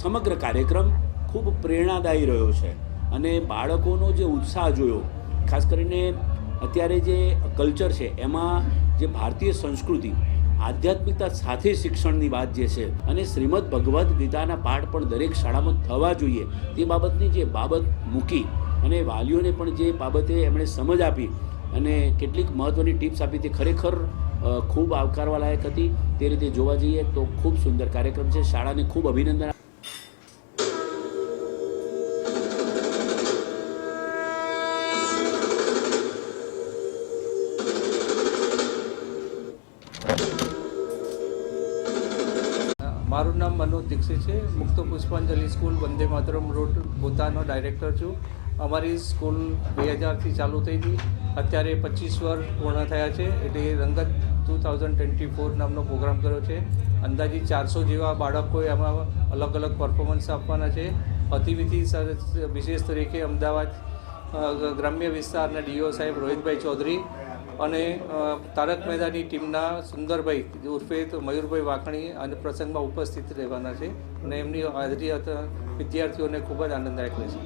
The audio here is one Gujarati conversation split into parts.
સમગ્ર કાર્યક્રમ ખૂબ પ્રેરણાદાયી રહ્યો છે. અને બાળકોનો જે ઉત્સાહ જોયો, ખાસ કરીને અત્યારે જે કલ્ચર છે, એમાં જે ભારતીય સંસ્કૃતિ, આધ્યાત્મિકતા સાથે શિક્ષણની વાત જે છે, અને શ્રીમદ ભગવદ્ ગીતાના પાઠ પણ દરેક શાળામાં થવા જોઈએ, તે બાબતની જે બાબત મૂકી અને વાલીઓને પણ જે બાબતે એમણે સમજ આપી અને કેટલીક મહત્ત્વની ટિપ્સ આપી, તે ખરેખર ખૂબ આવકારવા લાયક હતી. તે રીતે જોવા જઈએ તો ખૂબ સુંદર કાર્યક્રમ છે. શાળાને ખૂબ અભિનંદન મારું નામ મનોજ દીક્ષિત છે. મુક્ત પુષ્પાંજલિ સ્કૂલ વંદે માતરમ રોડ પોતાનો ડાયરેક્ટર છું. અમારી સ્કૂલ બે હજારથી ચાલુ થઈ હતી અત્યારે પચીસ વર્ષ પૂર્ણ થયા છે. એટલે Rangat two thousand twenty four નામનો પ્રોગ્રામ કર્યો છે. અંદાજી ચારસો જેવા બાળકોએ આમાં અલગ અલગ પરફોર્મન્સ આપવાના છે. અતિવિધિ વિશેષ તરીકે અમદાવાદ ગ્રામ્ય વિસ્તારના ડીઓ સાહેબ રોહિતભાઈ ચૌધરી અને તારક મહેતાની ટીમના સુંદરભાઈ ઉર્ફે મયુરભાઈ વાકણી અને પ્રસંગમાં ઉપસ્થિત રહેવાના છે અને એમની હાજરી વિદ્યાર્થીઓને ખૂબ જ આનંદદાયક રહેશે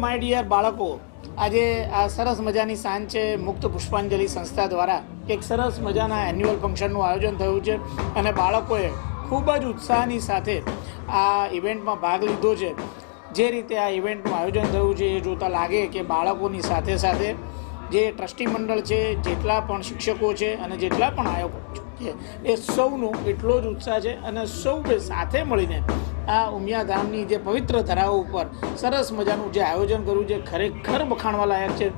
માય ડિયર બાળકો. આજે આ સરસ મજાની સાંજ છે મુક્ત પુષ્પાંજલિ સંસ્થા દ્વારા એક સરસ મજાના એન્યુઅલ ફંક્શનનું આયોજન થયું છે અને બાળકોએ ખૂબ જ ઉત્સાહની સાથે આ ઇવેન્ટમાં ભાગ લીધો છે. જે રીતે આ ઇવેન્ટનું આયોજન થયું છે, એ જોતાં લાગે કે બાળકોની સાથે સાથે જે ટ્રસ્ટી મંડળ છે, જેટલા પણ શિક્ષકો છે અને જેટલા પણ આયોજકો છે, એ સૌનો એટલો જ ઉત્સાહ છે અને સૌએ સાથે મળીને આ ઉમિયા ધામની જે પવિત્ર ધરાઓ ઉપર સરસ મજાનું જે આયોજન કર્યું છે, ખરેખર વખાણવા લાયક છે.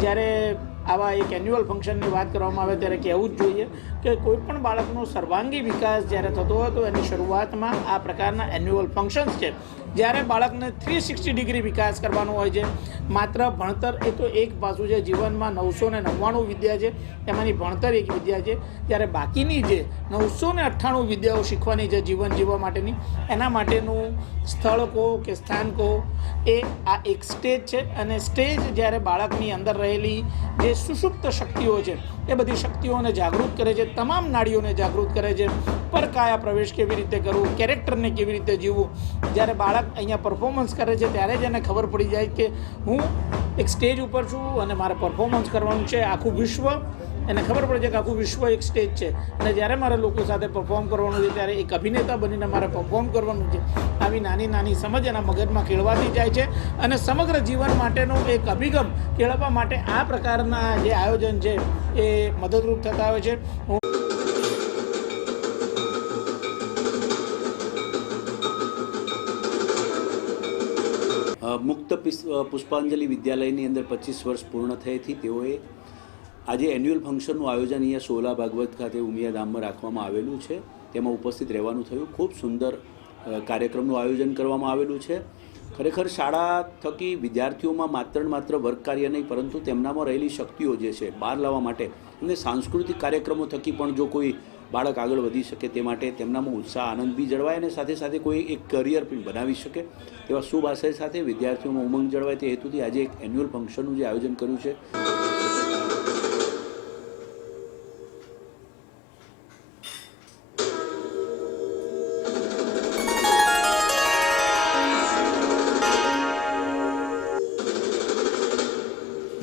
જ્યારે આવા એક એન્યુઅલ ફંક્શનની વાત કરવામાં આવે ત્યારે કહેવું જ જોઈએ કે કોઈ પણ બાળકનો સર્વાંગી વિકાસ જ્યારે થતો હોય તો એની શરૂઆતમાં આ પ્રકારના એન્યુઅલ ફંક્શન્સ છે. જ્યારે બાળકને થ્રી સિક્સટી ડિગ્રી વિકાસ કરવાનો હોય છે, માત્ર ભણતર એ તો એક પાસું છે, જીવનમાં નવસો ને નવ્વાણું વિદ્યા છે, એમાંની ભણતર એક વિદ્યા છે. જ્યારે બાકીની જે નવસો ને અઠ્ઠાણું વિદ્યાઓ શીખવાની છે જીવન જીવવા માટેની, એના માટેનું સ્થળ કહો કે સ્થાન કહો, એ આ એક સ્ટેજ છે. અને સ્ટેજ જ્યારે બાળકની અંદર રહેલી જે સુષુપ્ત શક્તિઓ છે એ બધી શક્તિઓને જાગૃત કરે છે, તમામ નાડીઓને જાગૃત કરે છે. પર કાયા પ્રવેશ કેવી રીતે કરવું, કેરેક્ટરને કેવી રીતે જીવવું? જ્યારે બાળક અહીંયા પરફોર્મન્સ કરે છે, ત્યારે જ એને ખબર પડી જાય કે હું એક સ્ટેજ ઉપર છું અને મારે પરફોર્મન્સ કરવાનું છે આખું વિશ્વ એને ખબર પડે છે કે આખું વિશ્વ એક સ્ટેજ છે. અને જ્યારે મારે લોકો સાથે પરફોર્મ કરવાનું છે, ત્યારે એક અભિનેતા બનીને મારે પરફોર્મ કરવાનું છે. આવી નાની નાની સમજ એના મગજમાં કેળવાતી જાય છે. અને સમગ્ર જીવન માટેનો એક અભિગમ કેળવવા માટે આ પ્રકારના જે આયોજન છે, એ મદદરૂપ થતા હોય છે. હું મુક્ત પુષ્પાંજલિ વિદ્યાલયની અંદર પચીસ વર્ષ પૂર્ણ થઈથી તેઓએ આજે એન્યુઅલ ફંક્શનનું આયોજન અહીંયા સોલા ભાગવત ખાતે ઉમિયા ધામમાં રાખવામાં આવેલું છે. તેમાં ઉપસ્થિત રહેવાનું થયું. ખૂબ સુંદર કાર્યક્રમનું આયોજન કરવામાં આવેલું છે. ખરેખર શાળા થકી વિદ્યાર્થીઓમાં માત્ર ને માત્ર વર્ગ કાર્ય નહીં, પરંતુ તેમનામાં રહેલી શક્તિઓ જે છે, બહાર લાવવા માટે અને સાંસ્કૃતિક કાર્યક્રમો થકી પણ જો કોઈ બાળક આગળ વધી શકે તે માટે તેમનામાં ઉત્સાહ, આનંદ બી જળવાય અને સાથે સાથે કોઈ એક કરિયર પણ બનાવી શકે. તેવા શુભ આશય સાથે વિદ્યાર્થીઓમાં ઉમંગ જળવાય તે હેતુથી આજે એક એન્યુઅલ ફંક્શનનું જે આયોજન કર્યું છે.